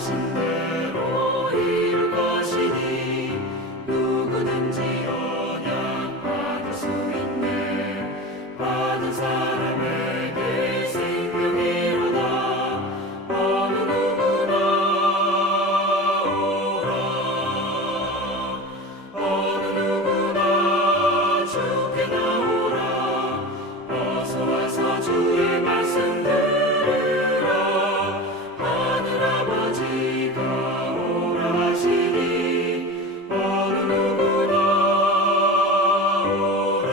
하신 대로 이룰 것이니 누구든지 언약 받을 수 있네. 받은 사람에게 생명이로다. 어느 누구나 오라. 어느 누구나 주께 나오라. 어서 와서 주의 말씀 들으라. 하늘 아버지가 오라 하시니 어느 누구나 오라.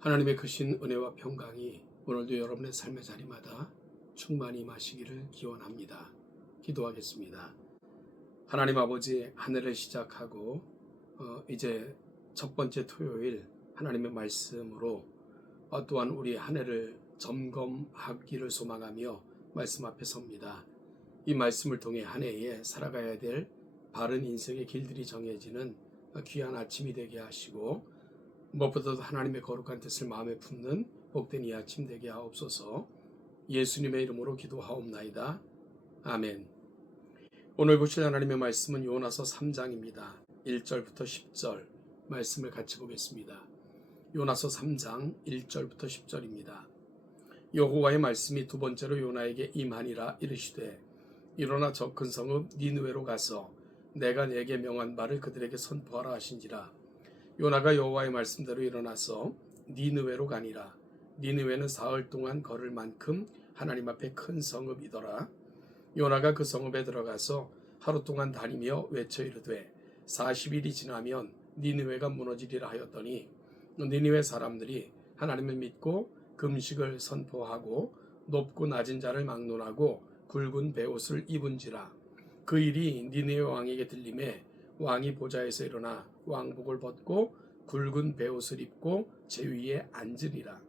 하나님의 크신 은혜와 평강이 오늘도 여러분의 삶의 자리마다 충만히 임하시기를 기원합니다. 기도하겠습니다. 하나님 아버지, 한 해를 시작하고 이제 첫 번째 토요일 하나님의 말씀으로 또한 우리 한 해를 점검하기를 소망하며 말씀 앞에 섭니다. 이 말씀을 통해 한 해에 살아가야 될 바른 인생의 길들이 정해지는 귀한 아침이 되게 하시고, 무엇보다도 하나님의 거룩한 뜻을 마음에 품는 복된 이 아침 되게 하옵소서. 예수님의 이름으로 기도하옵나이다. 아멘. 오늘 보실 하나님의 말씀은 요나서 3장입니다. 1절부터 10절 말씀을 같이 보겠습니다. 요나서 3장 1절부터 10절입니다. 여호와의 말씀이 두 번째로 요나에게 임하니라. 이르시되 일어나 저 큰 성읍 니느웨로 가서 내가 네게 명한 바를 그들에게 선포하라 하신지라. 요나가 여호와의 말씀대로 일어나서 니느웨로 가니라. 니느웨는 사흘 동안 걸을 만큼 하나님 앞에 큰 성읍이더라. 요나가 그 성읍에 들어가서 하루 동안 다니며 외쳐 이르되 40일이 지나면 니느웨가 무너지리라 하였더니, 니느웨 사람들이 하나님을 믿고 금식을 선포하고 높고 낮은 자를 막론하고 굵은 베옷을 입은지라. 그 일이 니느웨 왕에게 들림에 왕이 보좌에서 일어나 왕복을 벗고 굵은 베옷을 입고 제 위에 앉으리라.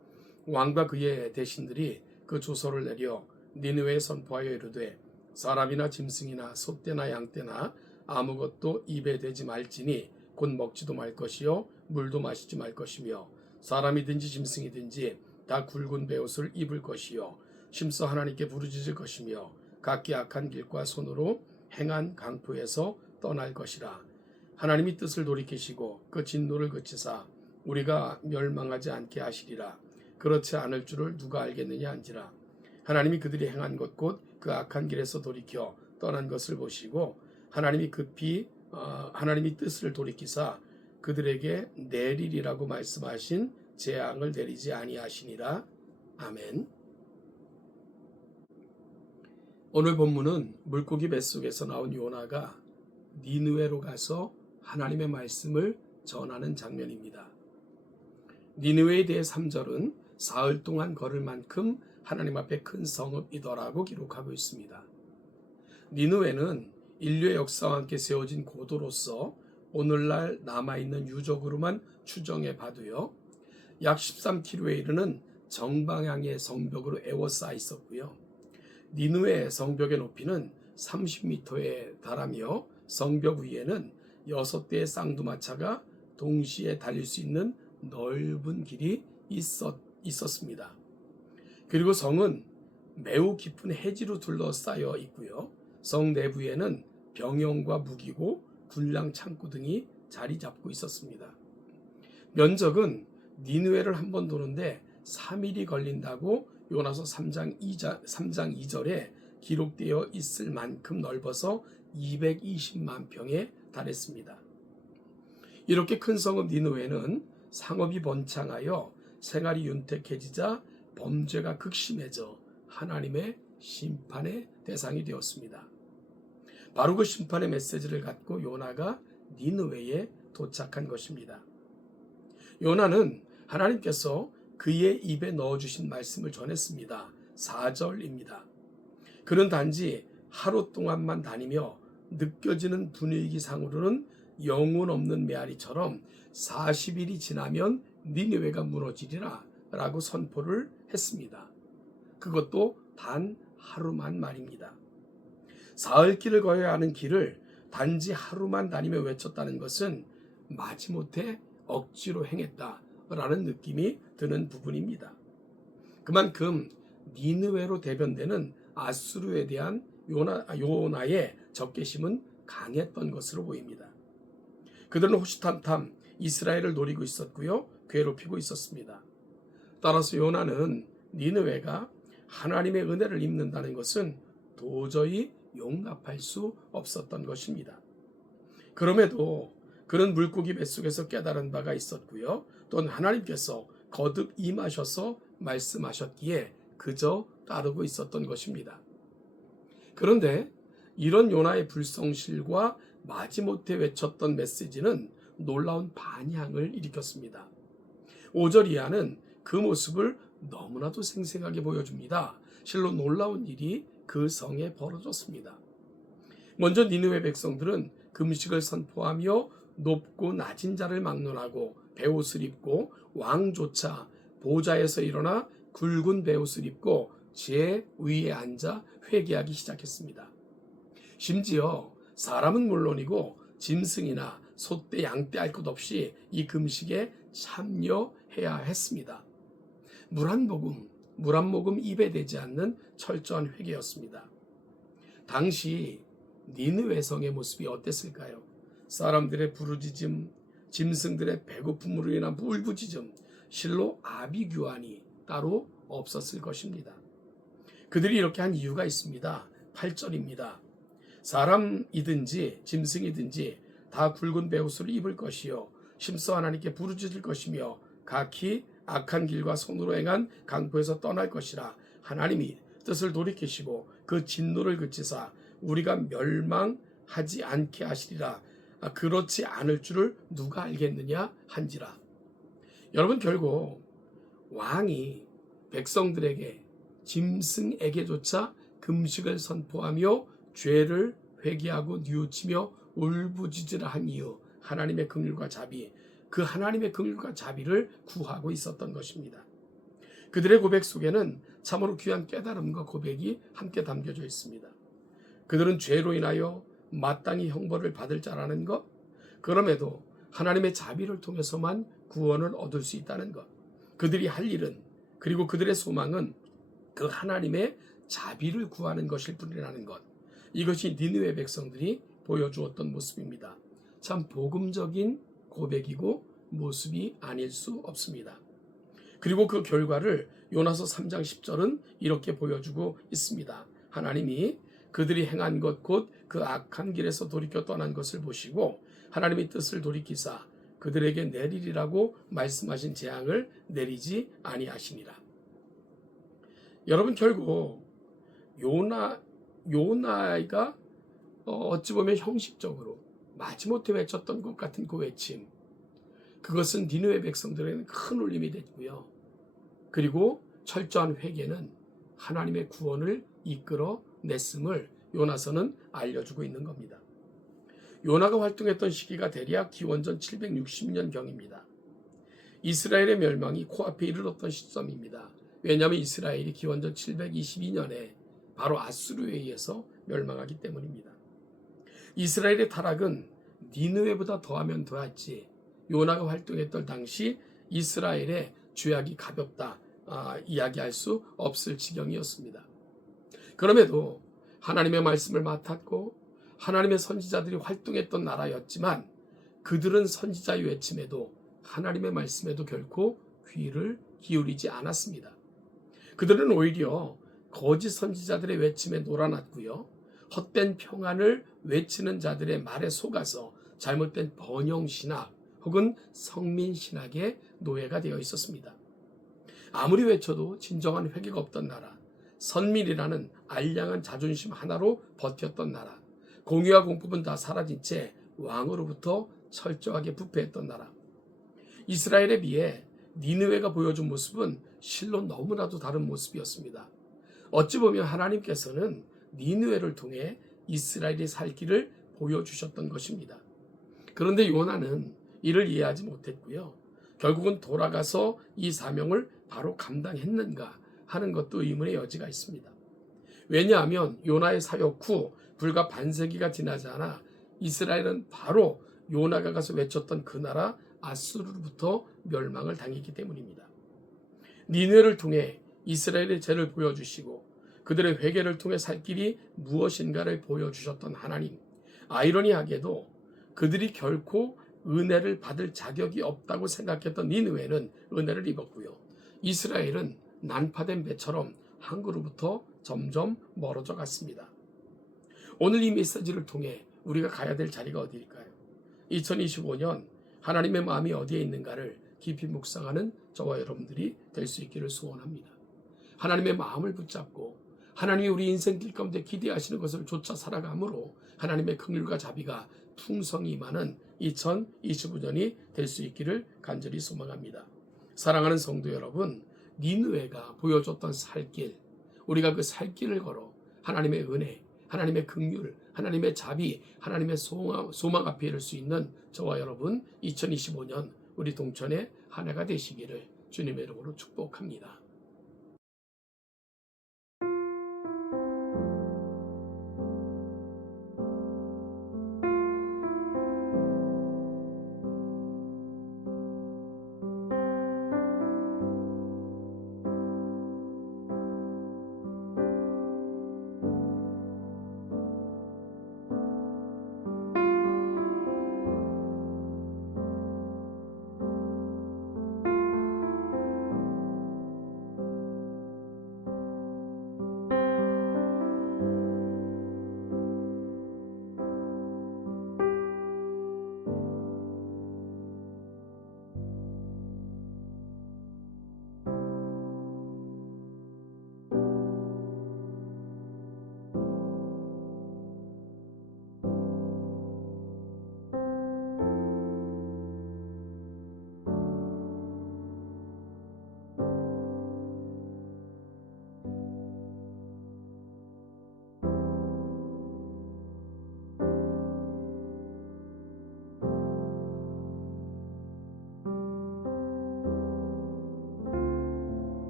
왕과 그의 대신들이 그 조서를 내려 니느웨에 선포하여 이르되 사람이나 짐승이나 소떼나 양떼나 아무것도 입에 대지 말지니 곧 먹지도 말 것이요 물도 마시지 말 것이며 사람이든지 짐승이든지 다 굵은 베옷을 입을 것이요 심서 하나님께 부르짖을 것이며 각기 악한 길과 손으로 행한 강포에서 떠날 것이라. 하나님이 뜻을 돌이키시고 그 진노를 그치사 우리가 멸망하지 않게 하시리라. 그렇지 않을 줄을 누가 알겠느냐 한지라. 하나님이 그들이 행한 것 곧 그 악한 길에서 돌이켜 떠난 것을 보시고 하나님이 뜻을 돌이키사 그들에게 내리리라고 말씀하신 재앙을 내리지 아니하시니라. 아멘. 오늘 본문은 물고기 뱃속에서 나온 요나가 니느웨로 가서 하나님의 말씀을 전하는 장면입니다. 니느웨에 대해 3절은 사흘 동안 걸을 만큼 하나님 앞에 큰 성읍이더라고 기록하고 있습니다. 니느웨는 인류의 역사와 함께 세워진 고도로서 오늘날 남아있는 유적으로만 추정해 봐도요, 약 13km에 이르는 정방향의 성벽으로 에워싸 있었고요. 니느웨 성벽의 높이는 30m에 달하며 성벽 위에는 6대의 쌍두마차가 동시에 달릴 수 있는 넓은 길이 있었습니다. 그리고 성은 매우 깊은 해지로 둘러싸여 있고요. 성 내부에는 병영과 무기고 군량 창고 등이 자리 잡고 있었습니다. 면적은 니느웨를 한 번 도는데 3일이 걸린다고 요나서 3장 2절에 기록되어 있을 만큼 넓어서 220만 평에 달했습니다. 이렇게 큰 성읍 니느웨는 상업이 번창하여 생활이 윤택해지자 범죄가 극심해져 하나님의 심판의 대상이 되었습니다. 바로 그 심판의 메시지를 갖고 요나가 니느웨에 도착한 것입니다. 요나는 하나님께서 그의 입에 넣어주신 말씀을 전했습니다. 4절입니다. 그는 단지 하루 동안만 다니며 느껴지는 분위기상으로는 영혼 없는 메아리처럼 40일이 지나면 니느웨가 무너지리라 라고 선포를 했습니다. 그것도 단 하루만 말입니다. 사흘길을 걸어야 하는 길을 단지 하루만 다니며 외쳤다는 것은 마지못해 억지로 행했다 라는 느낌이 드는 부분입니다. 그만큼 니느웨로 대변되는 아수르에 대한 요나의 적개심은 강했던 것으로 보입니다. 그들은 호시탐탐 이스라엘을 노리고 있었고요. 괴롭히고 있었습니다. 따라서 요나는 니느웨가 하나님의 은혜를 입는다는 것은 도저히 용납할 수 없었던 것입니다. 그럼에도 그는 물고기 뱃속에서 깨달은 바가 있었고요. 또한 하나님께서 거듭 임하셔서 말씀하셨기에 그저 따르고 있었던 것입니다. 그런데 이런 요나의 불성실과 마지못해 외쳤던 메시지는 놀라운 반향을 일으켰습니다. 5절 이하는 그 모습을 너무나도 생생하게 보여줍니다. 실로 놀라운 일이 그 성에 벌어졌습니다. 먼저 니느웨 백성들은 금식을 선포하며 높고 낮은 자를 막론하고 베옷을 입고 왕조차 보좌에서 일어나 굵은 베옷을 입고 제 위에 앉아 회개하기 시작했습니다. 심지어 사람은 물론이고 짐승이나 소떼 양떼 할 것 없이 이 금식에 참여해야 했습니다. 물 한 모금 입에 대지 않는 철저한 회개였습니다. 당시 니느웨 성의 모습이 어땠을까요? 사람들의 부르짖음, 짐승들의 배고픔으로 인한 울부짖음, 실로 아비규환이 따로 없었을 것입니다. 그들이 이렇게 한 이유가 있습니다. 8절입니다. 사람이든지 짐승이든지 다 굵은 베옷을 입을 것이요 심써 하나님께 부르짖을 것이며 각기 악한 길과 손으로 행한 강포에서 떠날 것이라. 하나님이 뜻을 돌이키시고 그 진노를 그치사 우리가 멸망하지 않게 하시리라. 그렇지 않을 줄을 누가 알겠느냐 한지라. 여러분, 결국 왕이 백성들에게 짐승에게조차 금식을 선포하며 죄를 회개하고 뉘우치며 울부짖으라 한 이유, 하나님의 긍휼과 자비, 그 하나님의 긍휼과 자비를 구하고 있었던 것입니다. 그들의 고백 속에는 참으로 귀한 깨달음과 고백이 함께 담겨져 있습니다. 그들은 죄로 인하여 마땅히 형벌을 받을 자라는 것, 그럼에도 하나님의 자비를 통해서만 구원을 얻을 수 있다는 것, 그들이 할 일은, 그리고 그들의 소망은 그 하나님의 자비를 구하는 것일 뿐이라는 것, 이것이 니느웨 백성들이 보여주었던 모습입니다. 참 복음적인 고백이고 모습이 아닐 수 없습니다. 그리고 그 결과를 요나서 3장 10절은 이렇게 보여주고 있습니다. 하나님이 그들이 행한 것 곧 그 악한 길에서 돌이켜 떠난 것을 보시고 하나님의 뜻을 돌이키사 그들에게 내리리라고 말씀하신 재앙을 내리지 아니하시니라. 여러분, 결국 요나가 어찌 보면 형식적으로 마지못해 외쳤던 것 같은 그 외침, 그것은 니느웨 백성들에게는 큰 울림이 됐고요. 그리고 철저한 회개는 하나님의 구원을 이끌어 냈음을 요나서는 알려주고 있는 겁니다. 요나가 활동했던 시기가 대략 기원전 760년경입니다. 이스라엘의 멸망이 코앞에 이르렀던 시점입니다. 왜냐하면 이스라엘이 기원전 722년에 바로 아수르에 의해서 멸망하기 때문입니다. 이스라엘의 타락은 니느웨보다 더하면 더했지 요나가 활동했던 당시 이스라엘의 죄악이 가볍다 이야기할 수 없을 지경이었습니다. 그럼에도 하나님의 말씀을 맡았고 하나님의 선지자들이 활동했던 나라였지만 그들은 선지자의 외침에도 하나님의 말씀에도 결코 귀를 기울이지 않았습니다. 그들은 오히려 거짓 선지자들의 외침에 놀아났고요. 헛된 평안을 외치는 자들의 말에 속아서 잘못된 번영신학 혹은 성민신학의 노예가 되어 있었습니다. 아무리 외쳐도 진정한 회개가 없던 나라, 선밀이라는 알량한 자존심 하나로 버텼던 나라, 공의와 공법은 다 사라진 채 왕으로부터 철저하게 부패했던 나라. 이스라엘에 비해 니느웨가 보여준 모습은 실로 너무나도 다른 모습이었습니다. 어찌 보면 하나님께서는 니느웨를 통해 이스라엘이 살 길을 보여주셨던 것입니다. 그런데 요나는 이를 이해하지 못했고요. 결국은 돌아가서 이 사명을 바로 감당했는가 하는 것도 의문의 여지가 있습니다. 왜냐하면 요나의 사역 후 불과 반세기가 지나지 않아 이스라엘은 바로 요나가 가서 외쳤던 그 나라 아수르로부터 멸망을 당했기 때문입니다. 니느웨를 통해 이스라엘의 죄를 보여주시고 그들의 회개를 통해 살 길이 무엇인가를 보여주셨던 하나님, 아이러니하게도 그들이 결코 은혜를 받을 자격이 없다고 생각했던 니느웨는 은혜를 입었고요. 이스라엘은 난파된 배처럼 항구로부터 점점 멀어져 갔습니다. 오늘 이 메시지를 통해 우리가 가야 될 자리가 어디일까요? 2025년 하나님의 마음이 어디에 있는가를 깊이 묵상하는 저와 여러분들이 될 수 있기를 소원합니다. 하나님의 마음을 붙잡고 하나님이 우리 인생길 가운데 기대하시는 것을 쫓아 살아감으로 하나님의 긍휼과 자비가 풍성히 임하는 2025년이 될 수 있기를 간절히 소망합니다. 사랑하는 성도 여러분, 니느웨가 보여줬던 살길, 우리가 그 살길을 걸어 하나님의 은혜, 하나님의 긍휼, 하나님의 자비, 하나님의 소망 앞에 이를 수 있는 저와 여러분 2025년 우리 동천의 한 해가 되시기를 주님의 이름으로 축복합니다.